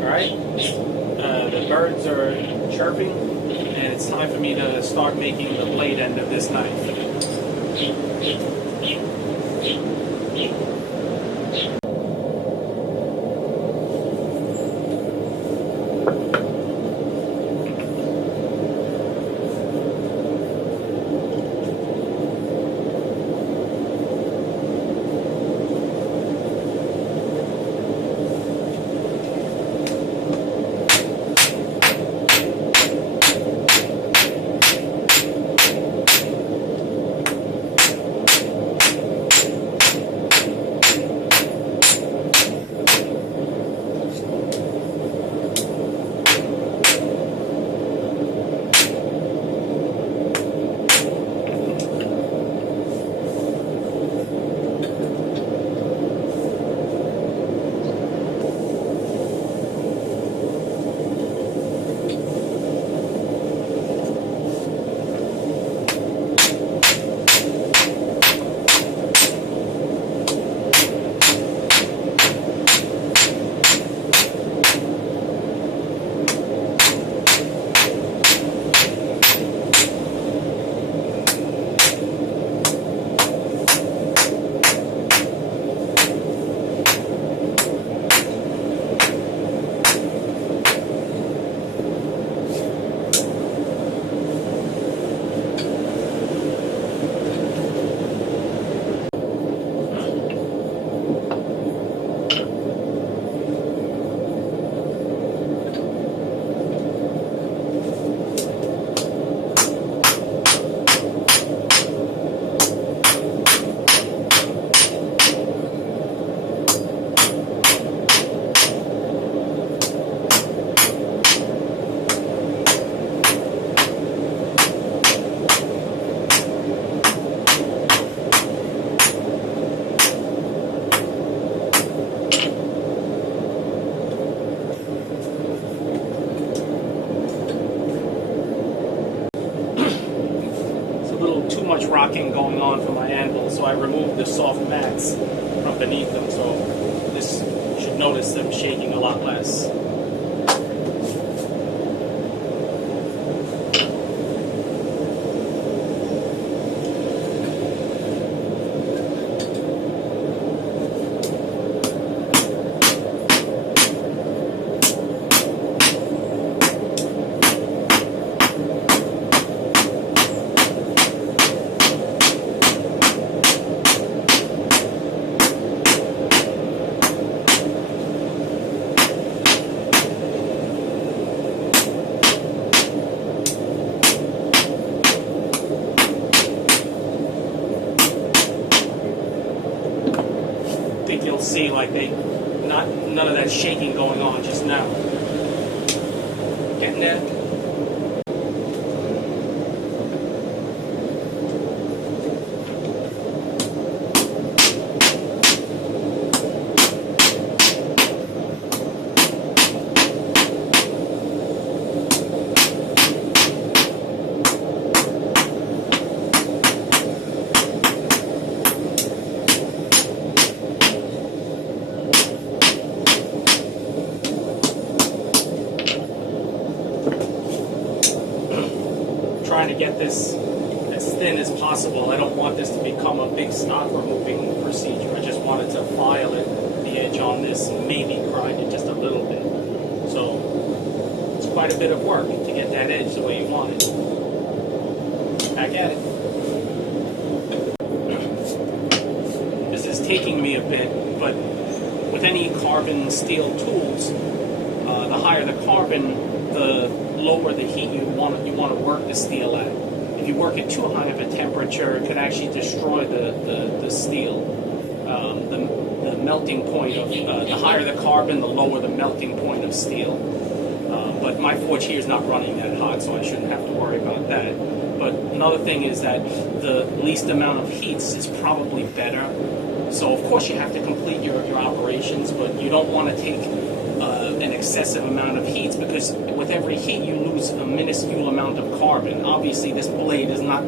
Alright, the birds are chirping, and it's time for me to start making the blade end of this knife. Rocking going on for my anvil, so I removed the soft mats from beneath them, so this should notice them shaking a lot less. See, like none of that shaking going on just now. Getting there? Trying to get this as thin as possible. I don't want this to become a big stock removing procedure. I just wanted to file it, the edge on this, and maybe grind it just a little bit. So it's quite a bit of work to get that edge the way you want it. Back at it. This is taking me a bit, but with any carbon steel tools, the higher the carbon, the lower the heat you want to work the steel at. If you work at too high of a temperature, it could actually destroy the steel. The melting point of the higher the carbon, the lower the melting point of steel. But my forge here is not running that hot, so I shouldn't have to worry about that. But another thing is that the least amount of heats is probably better. So of course you have to complete your operations, but you don't want to take an excessive amount of heats, because with every heat you lose a minuscule amount of carbon. Obviously this blade is not,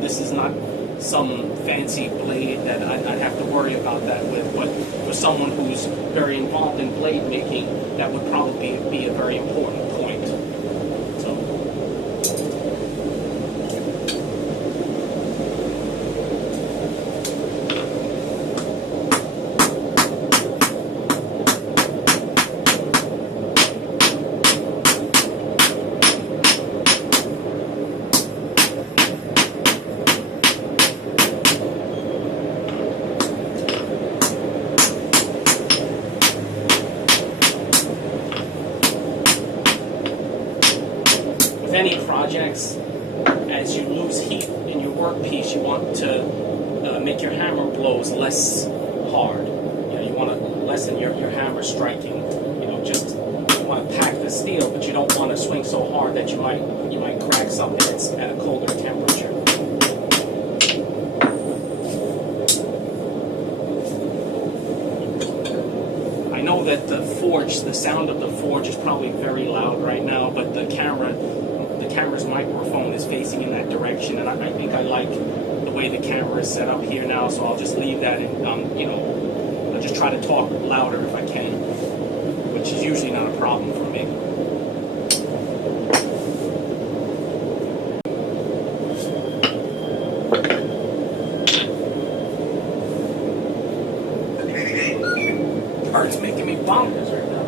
this is not some fancy blade that I'd have to worry about that with, but for someone who's very involved in blade making, that would probably be a very important point. So. Any projects, as you lose heat in your workpiece, you want to make your hammer blows less hard. You know, you want to lessen your hammer striking. You know, just you want to pack the steel, but you don't want to swing so hard that you might crack something that's at a colder temperature. I know that the sound of the forge is probably very loud right now, but the camera's microphone is facing in that direction, and I think I like the way the camera is set up here now, so I'll just leave that and you know, I'll just try to talk louder if I can, which is usually not a problem for me. It's making me bonkers right now.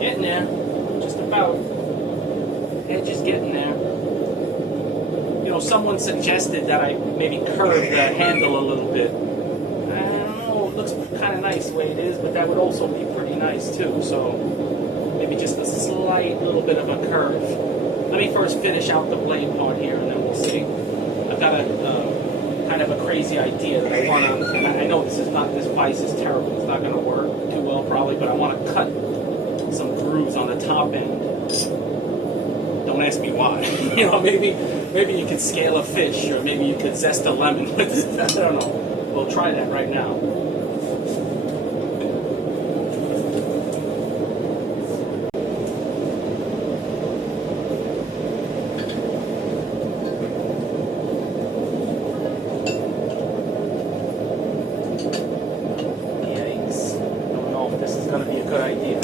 Getting there, just about. Edge is getting there. You know, someone suggested that I maybe curve the handle a little bit. I don't know, it looks kind of nice the way it is, but that would also be pretty nice too. So maybe just a slight little bit of a curve. Let me first finish out the blade part here, and then we'll see. I've got a kind of a crazy idea that I want to, and I know this vise is terrible. It's not going to work too well probably, but I want to cut some grooves on the top end. Don't ask me why. You know, maybe you could scale a fish, or maybe you could zest a lemon with it. I don't know. We'll try that right now. Yikes. I don't know if this is going to be a good idea.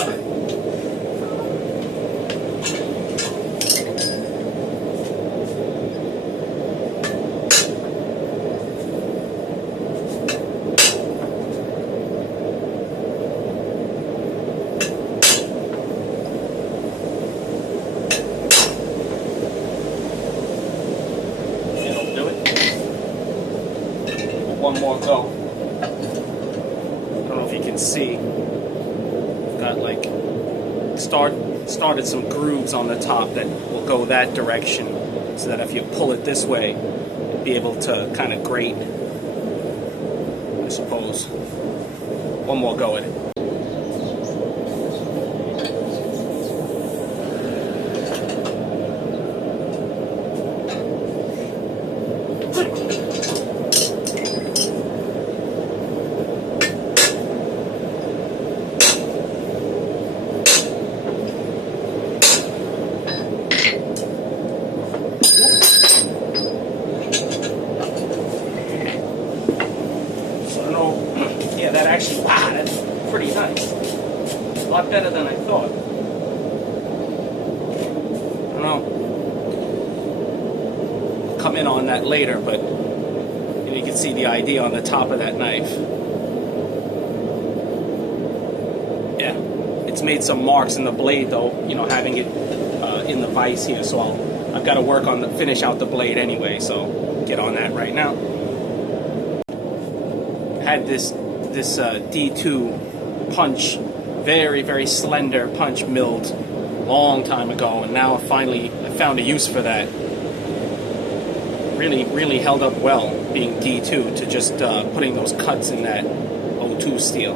One more go. I don't know if you can see. I've got like started some grooves on the top that will go that direction, so that if you pull it this way, you'll be able to kind of grate, I suppose. One more go at it. Yeah, that actually, wow, that's pretty nice. A lot better than I thought. I don't know. I'll come in on that later, but you can see the idea on the top of that knife. Yeah, it's made some marks in the blade though, you know, having it in the vise here, so I've got to work on finish out the blade anyway, so get on that right now. Had this D2 punch, very, very slender punch milled long time ago, and now I found a use for that. Really, really held up well, being D2, to just putting those cuts in that O2 steel.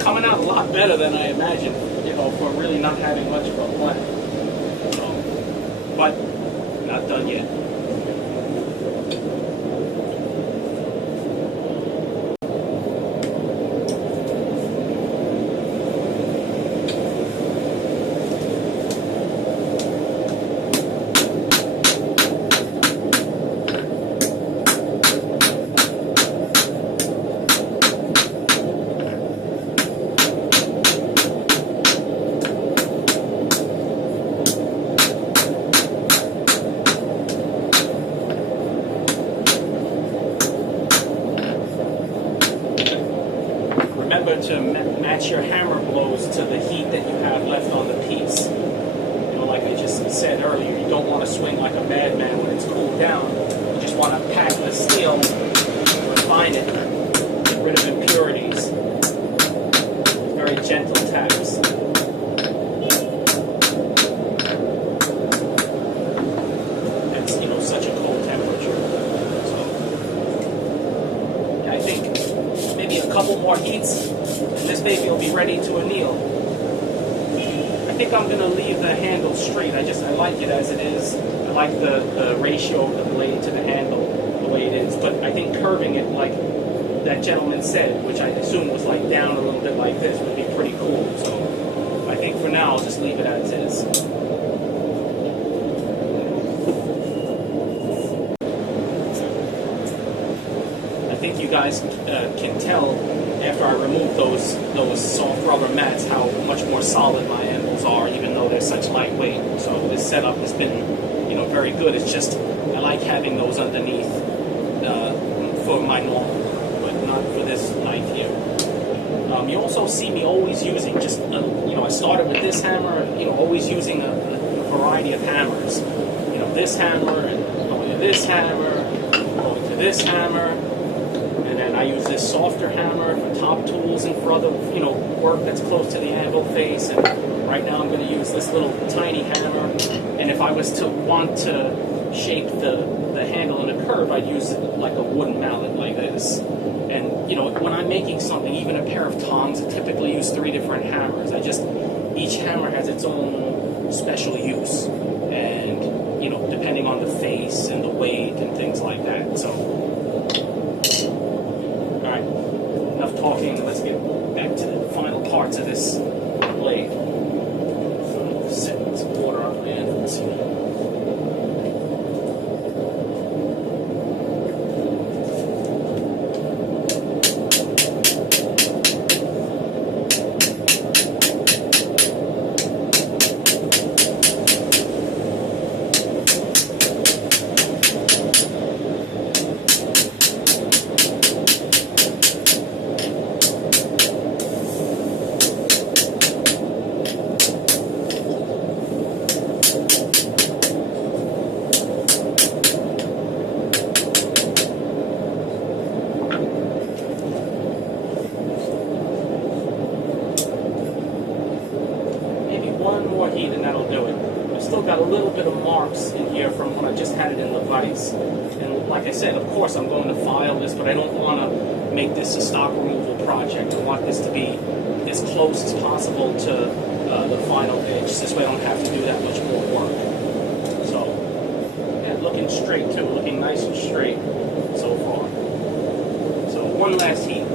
coming out a lot better than I imagined, you know, for really not having much of a plan. So, but not done yet. Remember to match your hammer blows to the heat that you have left on the piece. You know, like I just said earlier, you don't want to swing like a madman when it's cooled down. You just want to pack the steel, refine it, get rid of impurities. Very gentle taps. It's, you know, such a cold temperature. So, I think maybe a couple more heats, and this baby will be ready to anneal. I think I'm going to leave the handle straight. I like it as it is. I like the ratio of the blade to the handle the way it is, but I think curving it like that gentleman said, which I assume was like down a little bit like this, would be pretty cool. So I think for now I'll just leave it as is. I think you guys can tell after I remove those soft rubber mats how much more solid my anvils are, even though they're such lightweight. So this setup has been, you know, very good. It's just I like having those underneath for my normal, but not for this knife here. You also see me always using just, you know, I started with this hammer, you know, always using a variety of hammers. You know, this hammer, and going to this hammer, going to this hammer, and then I use this softer hammer for top tools and for other, you know, work that's close to the anvil face. And right now I'm going to use this little tiny hammer. And if I was to want to shape the handle in a curve, I'd use like a wooden mallet like this. And, you know, when I'm making something, even a pair of tongs, I typically use 3 different hammers. Each hammer has its own special use. And, you know, depending on the face and the weight and things like that. So, all right, enough talking. Let's get back to the final parts of this blade. So, set some water on the end. Let's see. And that'll do it. I've still got a little bit of marks in here from when I just had it in the vise. And like I said, of course I'm going to file this, but I don't want to make this a stock removal project. I want this to be as close as possible to the final edge. This way I don't have to do that much more work. So, and looking straight too, looking nice and straight so far. So one last heat.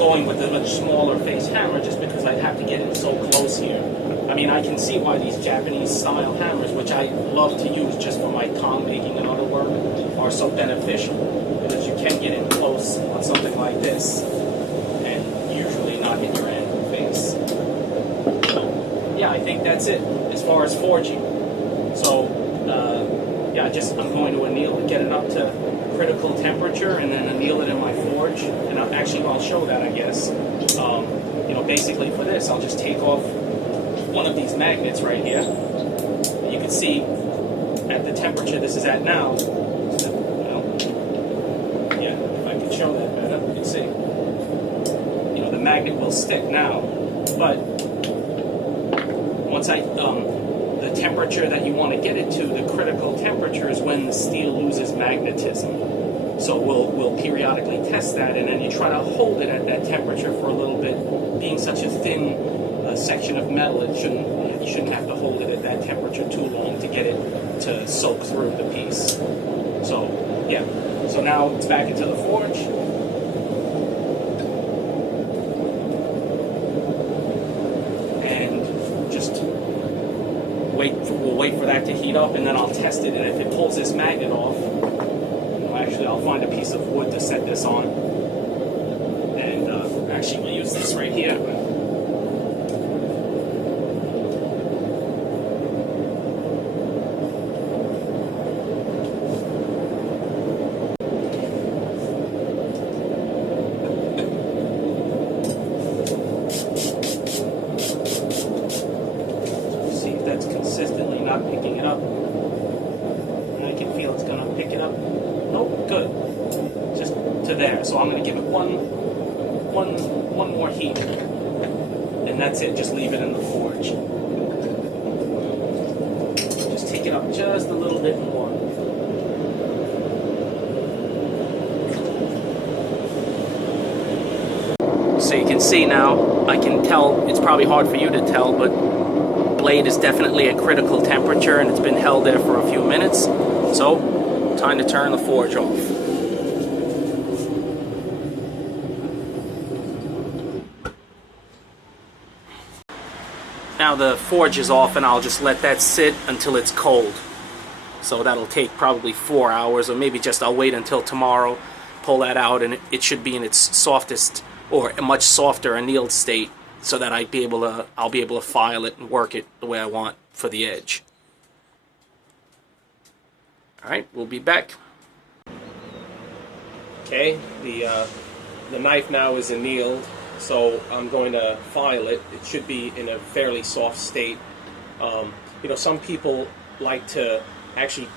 going with a much smaller face hammer just because I'd have to get in so close here. I mean, I can see why these Japanese style hammers, which I love to use just for my tong making and other work, are so beneficial, because you can get in close on something like this and usually not hit your hand in the face. So, yeah, I think that's it as far as forging. So, yeah, I'm going to anneal it, get it up to critical temperature, and then anneal it in my forge. And I'll show that, I guess. You know, basically for this, I'll just take off one of these magnets right here. You can see at the temperature this is at now. Well, yeah, if I can show that better, you can see. You know, the magnet will stick now, but once the temperature that you want to get it to, the critical temperature, is when the steel loses magnetism. So we'll periodically test that, and then you try to hold it at that temperature for a little bit. Being such a thin section of metal, you shouldn't have to hold it at that temperature too long to get it to soak through the piece. So yeah, so now it's back into the forge. And just we'll wait for that to heat up, and then I'll test it, and if it pulls this magnet off, actually I'll find a piece of wood to set this on, and actually we'll use this right here. See if that's consistently not picking it up. And I can feel it's going to pick it up. Nope, good. Just to there. So I'm going to give it one more heat. And that's it. Just leave it in the forge. Just take it up just a little bit more. So you can see now, I can tell, it's probably hard for you to tell, but blade is definitely at critical temperature, and it's been held there for a few minutes. So, time to turn the forge off. Now the forge is off, and I'll just let that sit until it's cold. So that'll take probably 4 hours, or maybe just I'll wait until tomorrow, pull that out, and it should be in its softest, or a much softer annealed state, so that I'll be able to file it and work it the way I want for the edge. Alright, we'll be back. Okay, the knife now is annealed, so I'm going to file it. It should be in a fairly soft state. You know, some people like to actually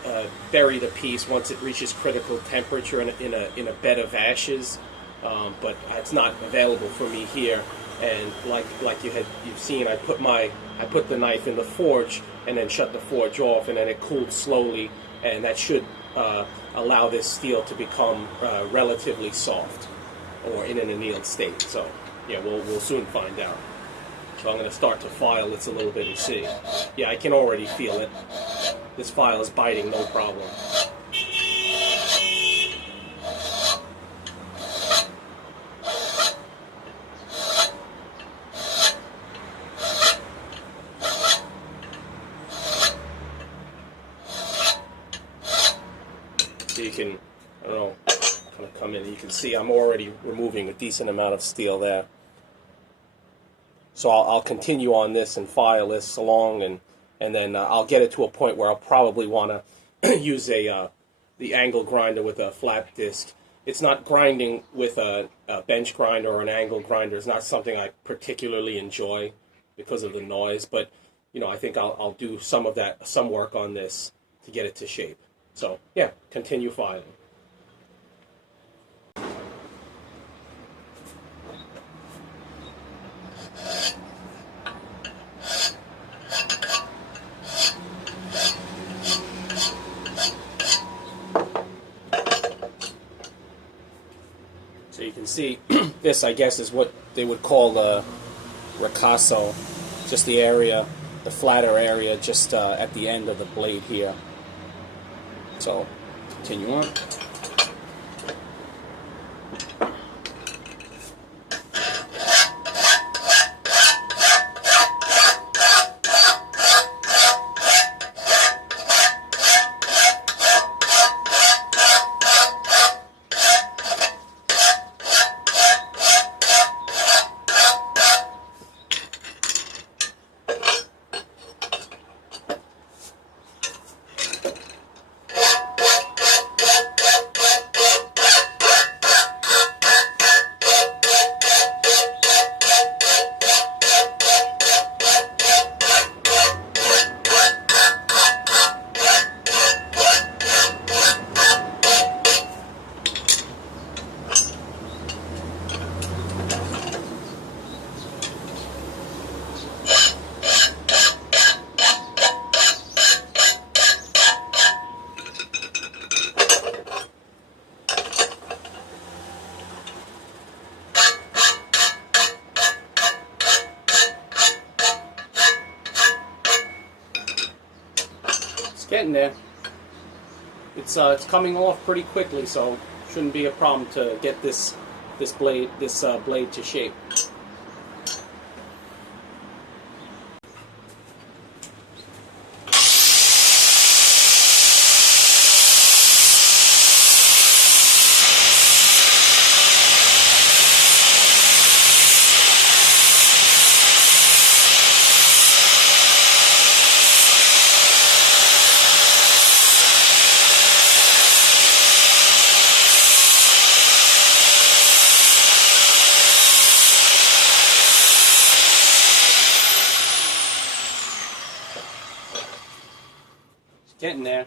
bury the piece once it reaches critical temperature in a bed of ashes, but it's not available for me here. And like you've seen, I put the knife in the forge and then shut the forge off, and then it cooled slowly, and that should allow this steel to become relatively soft, or in an annealed state. So yeah, we'll soon find out. So I'm going to start to file this a little bit and see. Yeah, I can already feel it. This file is biting, no problem. So you can, I don't know, kind of come in, you can see I'm already removing a decent amount of steel there. So I'll continue on this and file this along, and then I'll get it to a point where I'll probably want to use the angle grinder with a flat disc. It's not grinding with a bench grinder or an angle grinder. It's not something I particularly enjoy because of the noise, but you know, I think I'll do some work on this to get it to shape. So yeah, continue filing. So you can see this, I guess, is what they would call the ricasso, just the area, the flatter area just at the end of the blade here. So continue on. Getting there. It's coming off pretty quickly, so shouldn't be a problem to get this blade to shape. Getting there.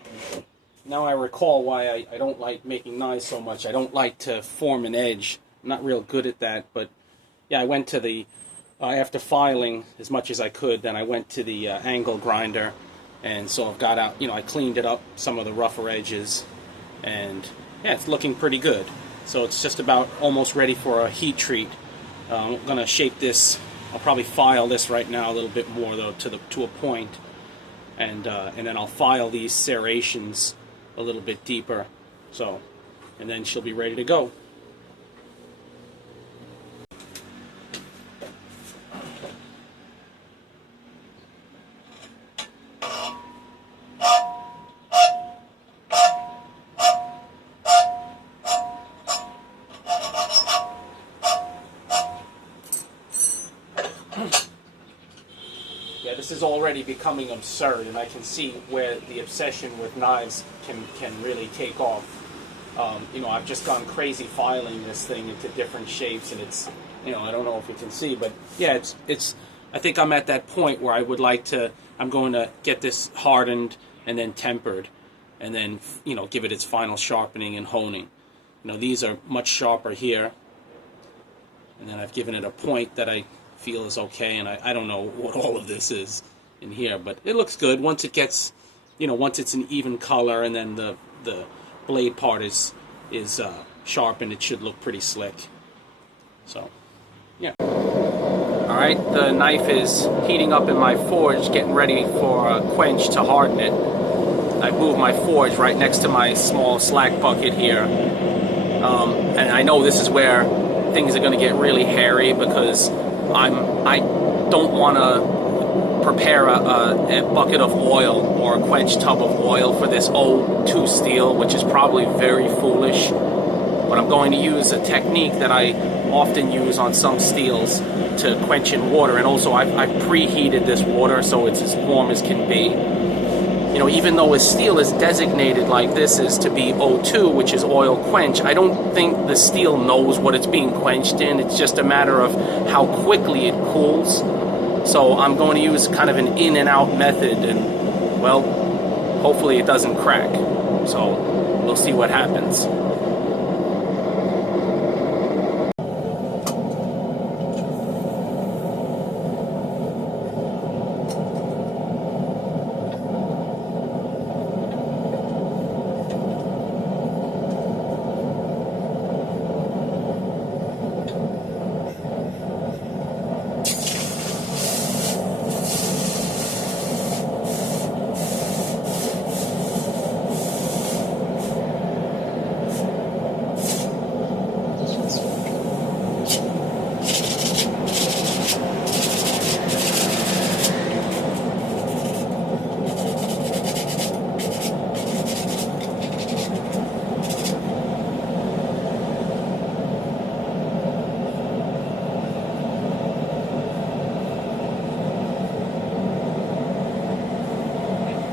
Now I recall why I don't like making knives so much. I don't like to form an edge. I'm not real good at that, but yeah, I went to the, after filing as much as I could, then I went to the angle grinder, and so I've got out, I cleaned it up, some of the rougher edges, and yeah, it's looking pretty good. So it's just about almost ready for a heat treat. I'm going to shape this. I'll probably file this right now a little bit more, though, to a point. And then I'll file these serrations a little bit deeper, so, and then she'll be ready to go. Yeah, this is already becoming absurd, and I can see where the obsession with knives can really take off. I've just gone crazy filing this thing into different shapes, and it's, I don't know if you can see, but yeah, it's. I think I'm at that point where I would like to. I'm going to get this hardened and then tempered, and then give it its final sharpening and honing. These are much sharper here, and then I've given it a point that I feel is okay, and I don't know what all of this is in here, but it looks good once it gets, once it's an even color, and then the blade part is sharpened. It should look pretty slick. So, yeah. All right, the knife is heating up in my forge, getting ready for a quench to harden it. I moved my forge right next to my small slack bucket here, and I know this is where things are going to get really hairy because I don't want to prepare a bucket of oil or a quench tub of oil for this O2 steel, which is probably very foolish. But I'm going to use a technique that I often use on some steels to quench in water, and also I've preheated this water so it's as warm as can be. Even though a steel is designated like this is to be O2, which is oil quench, I don't think the steel knows what it's being quenched in. It's just a matter of how quickly it cools. So I'm going to use kind of an in and out method, and well, hopefully it doesn't crack. So we'll see what happens.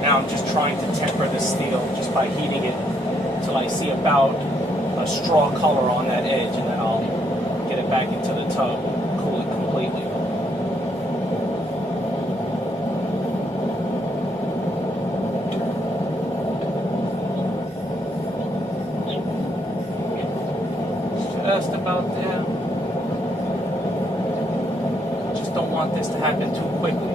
Now I'm just trying to temper the steel just by heating it until I see about a straw color on that edge, and then I'll get it back into the tub, cool it completely. Just about there. Just don't want this to happen too quickly.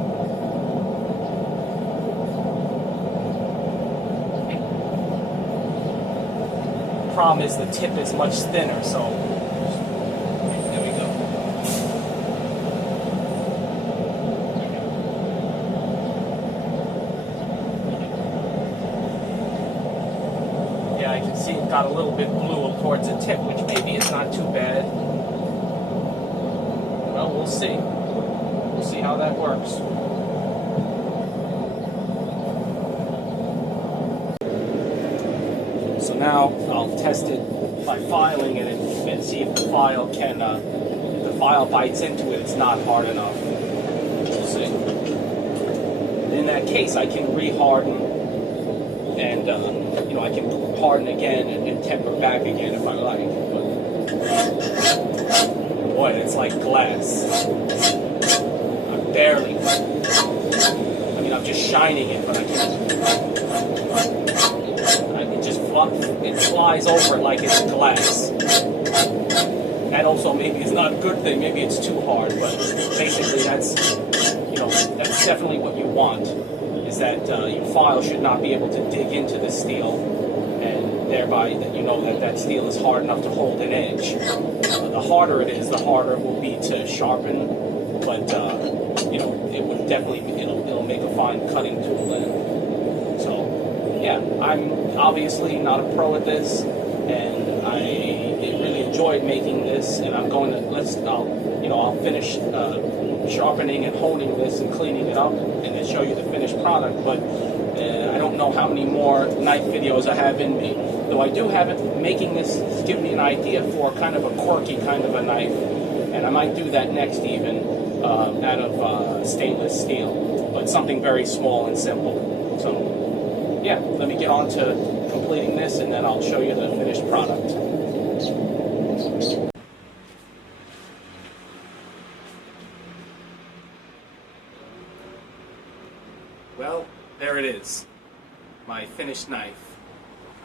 Problem is the tip is much thinner, so there we go. got a little bit blue towards the tip, which maybe is not too bad. Well, we'll see. We'll see how that works. So now I'll test it by filing it and see if the file can, if the file bites into it, it's not hard enough. We'll see. In that case, I can re-harden and, you know, I can harden again and temper back again if I like. But, boy, it's like glass. I'm barely, I mean, I'm just shining it, but I can't. It flies over it like it's glass. That also maybe is not a good thing. Maybe it's too hard, but basically that's, you know, that's definitely what you want. Is that your file should not be able to dig into the steel, and thereby that you know that that steel is hard enough to hold an edge. The harder it is, the harder it will be to sharpen. But you know, it would definitely it'll make a fine cutting tool then. So. Yeah, I'm obviously not a pro at this, and I really enjoyed making this. And I'm going to I'll finish sharpening and honing this and cleaning it up, and then show you the finished product. But I don't know how many more knife videos I have in me. Though I do have it. Making this has given me an idea for kind of a quirky kind of a knife, and I might do that next even out of stainless steel, but something very small and simple. So. Yeah, let me get on to completing this, and then I'll show you the finished product. Well, there it is, my finished knife.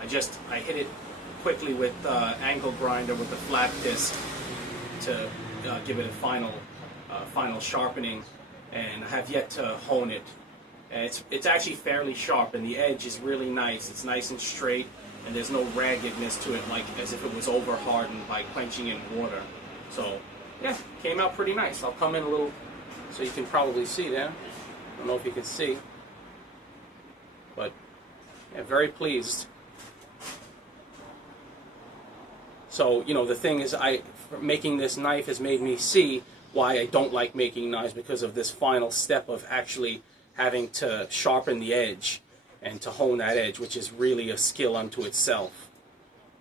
I hit it quickly with angle grinder with the flat disc to give it a final sharpening, and I have yet to hone it. It's actually fairly sharp, and the edge is really nice. It's nice and straight, and there's no raggedness to it, like as if it was over hardened by quenching in water. So yeah, came out pretty nice. I'll come in a little so you can probably see there. I don't know if you can see, but yeah, very pleased. So you know, the thing is, making this knife has made me see why I don't like making knives, because of this final step of actually having to sharpen the edge and to hone that edge, which is really a skill unto itself.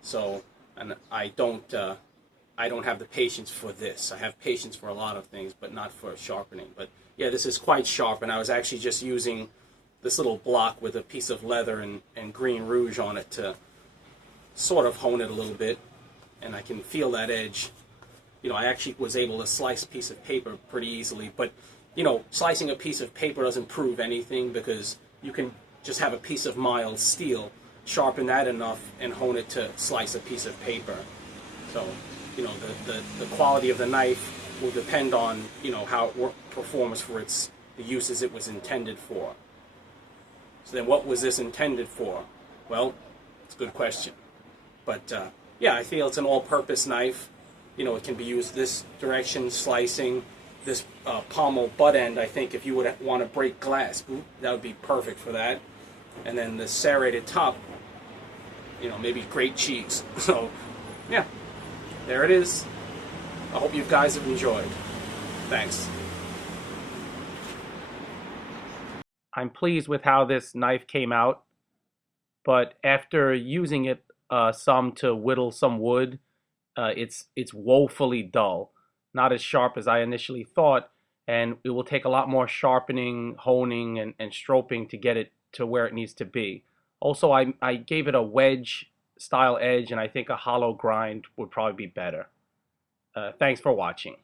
So, and I don't have the patience for this. I have patience for a lot of things, but not for sharpening. But yeah, this is quite sharp, and I was actually just using this little block with a piece of leather and green rouge on it to sort of hone it a little bit, and I can feel that edge. You know, I actually was able to slice a piece of paper pretty easily, but you know, slicing a piece of paper doesn't prove anything, because you can just have a piece of mild steel, sharpen that enough, and hone it to slice a piece of paper. So, you know, the quality of the knife will depend on, you know, how it performs for the uses it was intended for. So then what was this intended for? Well, it's a good question. But yeah, I feel it's an all-purpose knife. You know, it can be used this direction, slicing. This pommel butt end, I think, if you would want to break glass, that would be perfect for that. And then the serrated top, you know, maybe grate cheese. So, yeah, there it is. I hope you guys have enjoyed. Thanks. I'm pleased with how this knife came out, but after using it some to whittle some wood, it's woefully dull. Not as sharp as I initially thought, and it will take a lot more sharpening, honing, and stroping to get it to where it needs to be. Also, I gave it a wedge style edge, and I think a hollow grind would probably be better. Thanks for watching.